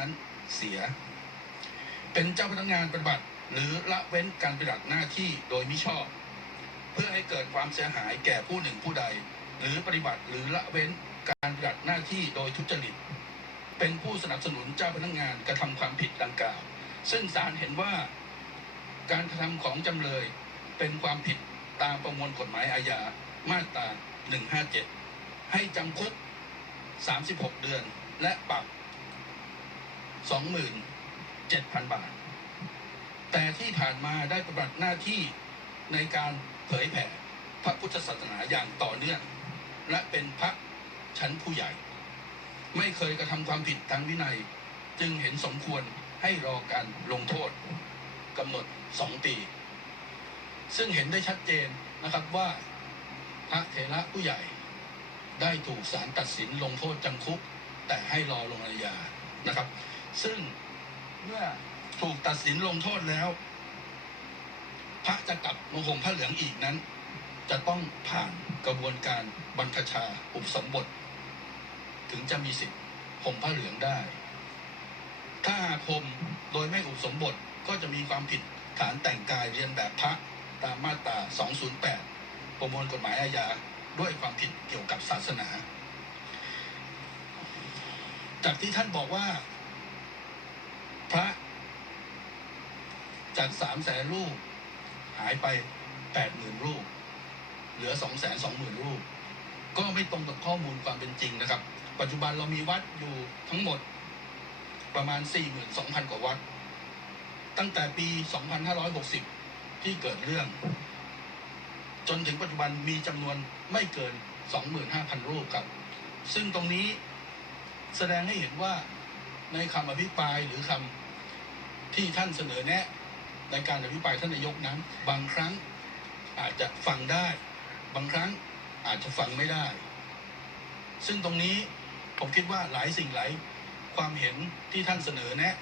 นั้นเสีย เป็นเจ้าพนักงานปฏิบัติ หรือละเว้นการปฏิบัติหน้าที่โดยมิชอบ เพื่อให้เกิดความเสียหายแก่ผู้หนึ่งผู้ใด หรือปฏิบัติหรือละเว้นการปฏิบัติหน้าที่โดยทุจริต เป็นผู้สนับสนุนเจ้าพนักงานกระทำความผิดดังกล่าว ซึ่งศาลเห็นว่าการกระทำของจำเลยเป็นความผิดตามประมวลกฎหมายอาญามาตรา 157 ให้จำคุก 36 เดือนและปรับ 27,000 บาท แต่ที่ผ่านมาได้ปฏิบัติหน้าที่ในการเผยแผ่พระพุทธศาสนาอย่างต่อเนื่อง และเป็นพระชั้นผู้ใหญ่ ไม่เคยกระทำความผิดทางวินัย จึงเห็นสมควรให้รอการลงโทษกำหนด2ปี ซึ่งเห็นได้ชัดเจนนะครับว่าพระเถระผู้ใหญ่ได้ถูกศาลตัดสินลงโทษจำคุก แต่ให้รอลงอาญา นะครับ ซึ่งเมื่อถูกตัดสินลงโทษแล้ว พระจะกลับมาห่มผ้าเหลืองอีกนั้น จะต้องผ่านกระบวนการบรรพชาอุปสมบท ถึงจะมีสิทธิ์ห่มผ้าเหลืองได้ ถ้าหากห่มโดยไม่อุปสมบทก็จะมีความผิดฐานแต่งกายเรียนแบบพระตามมาตรา 208 ประมวลกฎหมายอาญาด้วยความผิดเกี่ยวกับศาสนา จากที่ท่านบอกว่า พระ จากสามแสนรูป หายไปแปดหมื่นรูป เหลือสองแสนสองหมื่นรูป ก็ไม่ตรงกับข้อมูลความเป็นจริงนะครับ ปัจจุบันเรามีวัดอยู่ทั้งหมดประมาณ 42,000 กว่าวัด ตั้งแต่ปี 2560 ที่เกิดเรื่อง จนถึงปัจจุบันมีจำนวนไม่เกิน 25,000 รูปครับ ซึ่งตรงนี้ แสดงให้เห็นว่าในคำอภิปรายหรือคำที่ท่านเสนอแนะ ในการอภิปรายท่านนายกนั้น บางครั้งอาจจะฟังได้ บางครั้งอาจจะฟังไม่ได้ ซึ่งตรงนี้ผมคิดว่าหลายสิ่งหลายความเห็นที่ท่านเสนอแนะ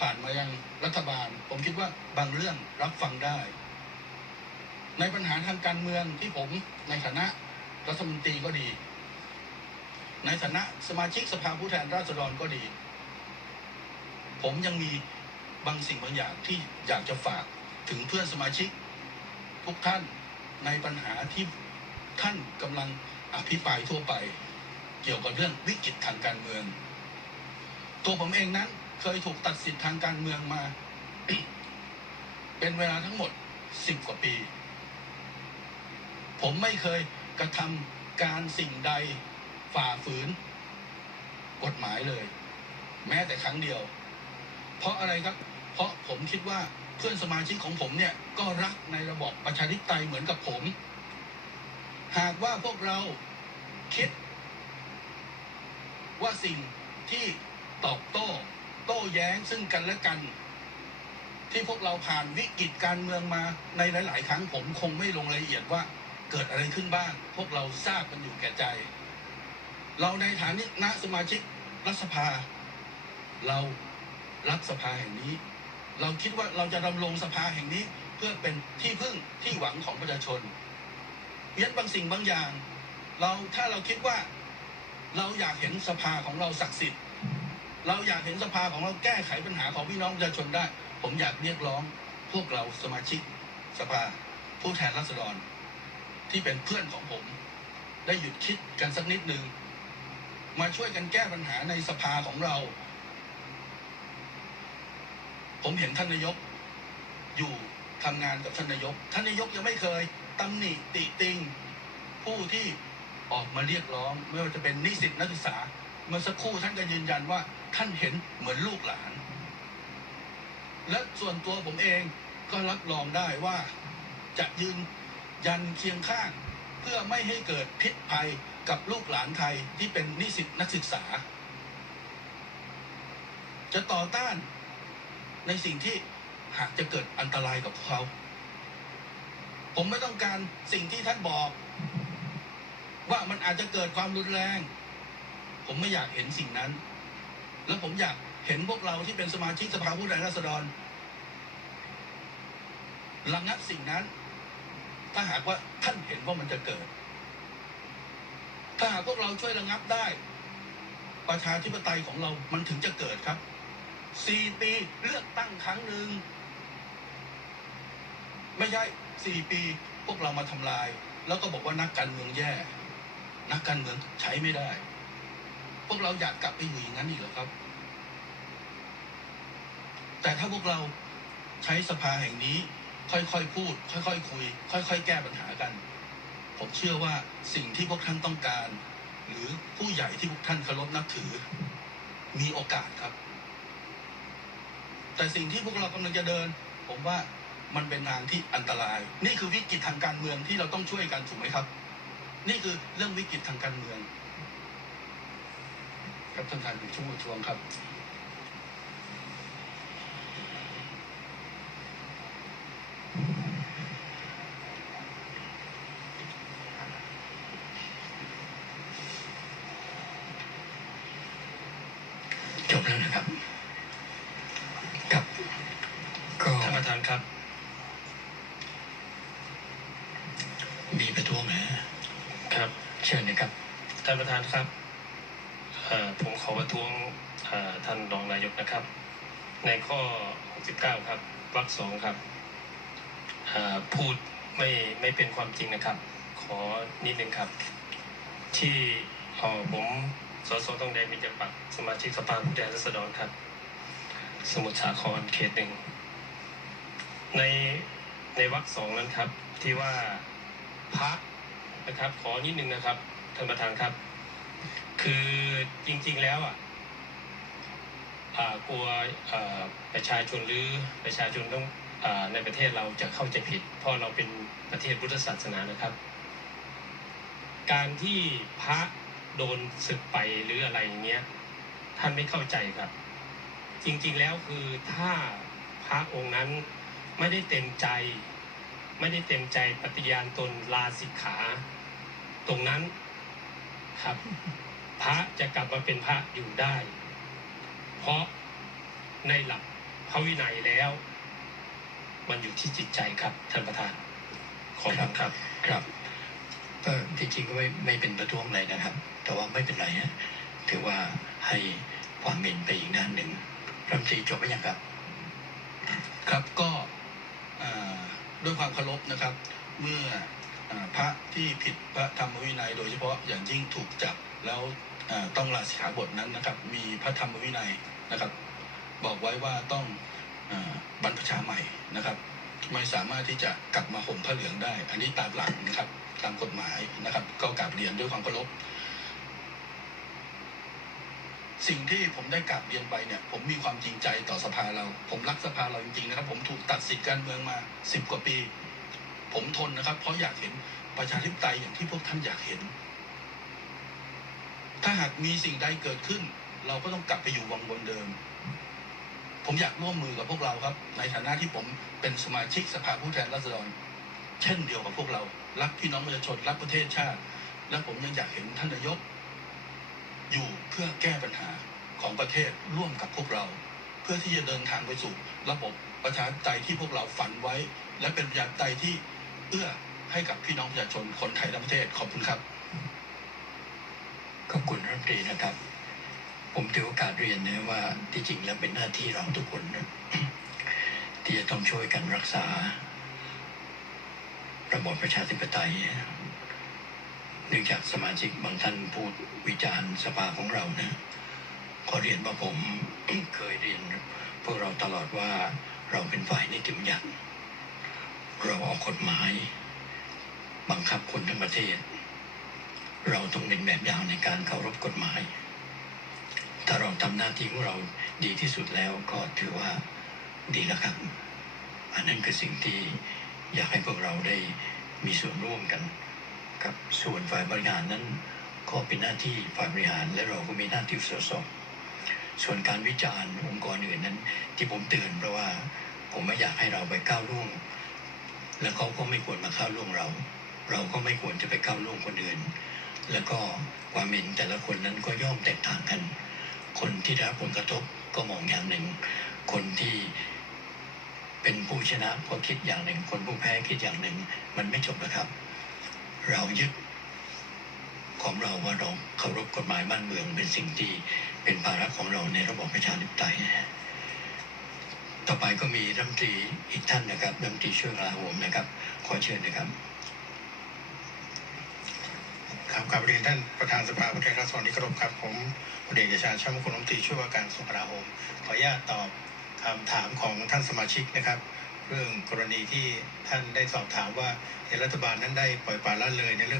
ผ่านมายังรัฐบาล ผมคิดว่าบางเรื่องรับฟังได้ ในปัญหาทางการเมืองที่ผมในฐานะรัฐมนตรีก็ดี ในฐานะสมาชิกสภาผู้แทนราษฎรก็ดี ผมยังมีบางสิ่งบางอย่างที่อยากจะฝากถึงเพื่อนสมาชิก ทุกท่านในปัญหาที่ท่านกำลังอภิปรายทั่วไป เกี่ยวกับเรื่องวิกฤตทางการเมือง ตัวผมเองนั้นเคยถูกตัดสิทธิ์ทางการเมืองมา เป็นเวลาทั้งหมดสิบกว่าปี ผมไม่เคยกระทำการสิ่งใด ฝ่าฝืน กฎหมายเลย แม้แต่ครั้งเดียว เพราะอะไรครับ เพราะผมคิดว่าเพื่อนสมาชิกของผมเนี่ยก็รักในระบอบประชาธิปไตยเหมือนกับผม หากว่าพวกเราคิด ว่าสิ่งที่ตอบโต้ โต้แย้งซึ่งกันและกัน ที่พวกเราผ่านวิกฤตการเมืองมาในหลาย ๆ ครั้งผมคงไม่ลงรายละเอียดว่าเกิดอะไรขึ้นบ้าง พวกเราทราบกันอยู่แก่ใจ เราในฐานะสมาชิกรัฐสภา เรารักสภาแห่งนี้ เราคิดว่าเราจะดำรงสภาแห่งนี้เพื่อเป็นที่พึ่งที่หวังของประชาชนเยันบางสิ่งบางอย่าง เราถ้าเราคิดว่าเราอยากเห็นสภาของเราศักดิ์สิทธิ์ เราอยากเห็นสภาของเราแก้ไขปัญหาของพี่น้องประชาชนได้ ผมอยากเรียกร้องพวกเราสมาชิกสภา ผู้แทนราษฎร ที่เป็นเพื่อนของผม ได้หยุดคิดกันสักนิดหนึ่ง มาช่วยกันแก้ปัญหาในสภาของเรา ผมเห็นท่านนายก อยู่ทำงานกับท่านนายก ท่านนายกยังไม่เคยตำหนิติติง ผู้ที่ออกมาเรียกร้อง ไม่ว่าจะเป็นนิสิตนักศึกษา เมื่อสักครู่ท่านก็ยืนยันว่า ท่านเห็นเหมือนลูกหลาน และส่วนตัวผมเองก็รับรองได้ว่าจะยืนยันเคียงข้าง เพื่อไม่ให้เกิดพิษภัย กับลูกหลานไทยที่เป็นนิสิตนักศึกษา จะต่อต้านในสิ่งที่หากจะเกิดอันตรายกับเขา ผมไม่ต้องการสิ่งที่ท่านบอก ว่ามันอาจจะเกิดความรุนแรง ผมไม่อยากเห็นสิ่งนั้น แล้วผมอยากเห็นพวกเราที่เป็นสมาชิกสภาผู้แทนราษฎรระงับสิ่งนั้น ถ้าหากว่าท่านเห็นว่ามันจะเกิด ถ้าหากพวกเราช่วยระงับได้ ประชาธิปไตยของเรามันถึงจะเกิดครับสี่ปีเลือกตั้งครั้งหนึ่งไม่ใช่สี่ปีพวกเรามาทำลาย แล้วก็บอกว่านักการเมืองแย่ นักการเมืองใช้ไม่ได้ พวกเราอยากกลับไปอยู่อย่างนั้นอีกเหรอครับ แต่ถ้าพวกเราใช้สภาแห่งนี้ ค่อยๆพูด ค่อยๆคุย ค่อยๆแก้ปัญหากัน ผมเชื่อว่าสิ่งที่พวกท่านต้องการ หรือผู้ใหญ่ที่พวกท่านเคารพนับถือ มีโอกาสครับ แต่สิ่งที่พวกเรากำลังจะเดิน ผมว่ามันเป็นทางที่อันตราย นี่คือวิกฤตทางการเมืองที่เราต้องช่วยกันถูกไหมครับ นี่คือเรื่องวิกฤตทางการเมือง ครับท่านท่านช่วงชวงครับ จบแล้วนะครับครับ ก็ท่านประธานครับ มีประท้วงนะฮะครับ เชิญนะครับท่านประธานครับเอ่อผมขอประท้วงเอ่อท่านรองนายกนะครับ ในข้อ 69 ครับวรรคสองครับเอ่อพูดไม่ไม่เป็นความจริงนะครับ ขอนิดนึงครับ ที่เอ่อผม สสต้องแดงมีจำปักสมาชิกสภาผู้แทนราษฎรครับ สมุทรสาครเขตหนึ่ง ในในวรรคสองนั้นครับ ที่ว่าพระนะครับ ขอนิดนึงนะครับท่านประธานครับ คือจริง ๆแล้วอะกลัวประชาชนหรือประชาชนต้องอในประเทศเราจะเข้าใจผิด เพราะเราเป็นประเทศพุทธศาสนานะครับ การที่พระ โดนศึกไปหรืออะไรอย่างเงี้ย ท่านไม่เข้าใจครับ จริงๆแล้วคือถ้าพระองค์นั้นไม่ได้เต็มใจ ไม่ได้เต็มใจปฏิญาณตนลาสิกขา ตรงนั้นครับ พระจะกลับมาเป็นพระอยู่ได้ เพราะในหลักพระวินัยแล้ว มันอยู่ที่จิตใจครับท่านประธาน ขอบคุณครับครับก็จริงๆก็ไม่ไม่เป็นประท้วงอะไรนะครับ แต่ว่าไม่เป็นไรฮะถือว่าให้ความเห็นไปอีกด้านหนึ่งรัฐมนตรีจบไปยังครับ ครับก็ด้วยความเคารพนะครับ เมื่ออพระที่ผิดพระธรรมวินัย โดยเฉพาะอย่างยิ่งถูกจับแล้วต้องลาสิกขาบทนั้นนะครับ มีพระธรรมวินัยนะครับ บอกไว้ว่าต้องอบรรพชาใหม่นะครับ ไม่สามารถที่จะกลับมาห่มผ้าเหลืองได้ อันนี้ตามหลักนะครับ ตามกฎหมายนะครับ ก็กราบเรียนด้วยความเคารพ สิ่งที่ผมได้กราบเรียนไปเนี่ย ผมมีความจริงใจต่อสภาเรา ผมรักสภาเราจริงๆนะครับ ผมถูกตัดสิทธิการเมืองมาสิบกว่าปี ผมทนนะครับ เพราะอยากเห็นประชาธิปไตยอย่างที่พวกท่านอยากเห็น ถ้าหากมีสิ่งใดเกิดขึ้น เราก็ต้องกลับไปอยู่วังวนเดิม ผมอยากร่วมมือกับพวกเราครับ ในฐานะที่ผมเป็นสมาชิกสภาผู้แทนราษฎร เช่นเดียวกับพวกเรา รักพี่น้องประชาชนรักประเทศชาติ และผมยังอยากเห็นท่านนายก อยู่เพื่อแก้ปัญหาของประเทศร่วมกับพวกเรา เพื่อที่จะเดินทางไปสู่ระบบประชาธิปไตยที่พวกเราฝันไว้ และเป็นประชาธิปไตยที่เอื้อให้กับพี่น้องประชาชนคนไทยทั้งประเทศขอบคุณครับขอบคุณรัฐมนตรีนะครับ ผมถือโอกาสเรียนนะว่าที่จริงแล้วเป็นหน้าที่เราทุกคนนะที่จะต้องช่วยกันรักษา ระบบประชาธิปไตย เนื่องจากสมาชิกบางท่านพูดวิจารณ์สภาของเรานะขอเรียนว่าผมเคยเรียนพวกเราตลอดว่าเราเป็นฝ่ายนิติบัญญัติเราออกกฎหมาย บังคับคนทั้งประเทศ เราต้องเป็นแบบอย่างในการเคารพกฎหมาย ถ้าเราทำหน้าที่ของเราดีที่สุดแล้วก็ถือว่าดีแล้วครับ อันนั้นคือสิ่งที่อยากให้พวกเราได้มีส่วนร่วมกัน กับส่วนฝ่ายบริหารนั้น ก็เป็นหน้าที่ฝ่ายบริหารและเราก็มีหน้าที่ตรวจสอบส่วนการวิจารณ์องค์กรอื่นนั้น ที่ผมเตือนเพราะว่าผมไม่อยากให้เราไปก้าวล่วง และเขาก็ไม่ควรมาก้าวล่วงเรา เราก็ไม่ควรจะไปก้าวล่วงคนอื่น แล้วก็ความเห็นแต่ละคนนั้นก็ย่อมแตกต่างกัน คนที่ได้รับผลกระทบก็มองอย่างหนึ่ง คนที่เป็นผู้ชนะก็คิดอย่างหนึ่ง คนผู้แพ้คิดอย่างหนึ่ง มันไม่จบนะครับ เรายึดของเราว่าเราเคารพกฎหมายบ้านเมืองเป็นสิ่งที่เป็นภาระของเราในระบอบประชาธิปไตย ต่อไปก็มีรัฐมนตรีอีกท่านนะครับรัฐมนตรีช่วยกลาโหมนะครับ ขอเชิญนะครับครับกับเรียนท่านประธานสภาผู้แทนราษฎรที่เคารพครับ ผมพลเอกชาช่างมงคลรัฐมนตรีช่วยว่าการกระทรวงกลาโหมขออนุญาตตอบคำถามของท่านสมาชิกนะครับ เรื่องกรณีที่ท่านได้สอบถามว่าเห็นรัฐบาลนั้นได้ปล่อยปละละเลยในเรื่อง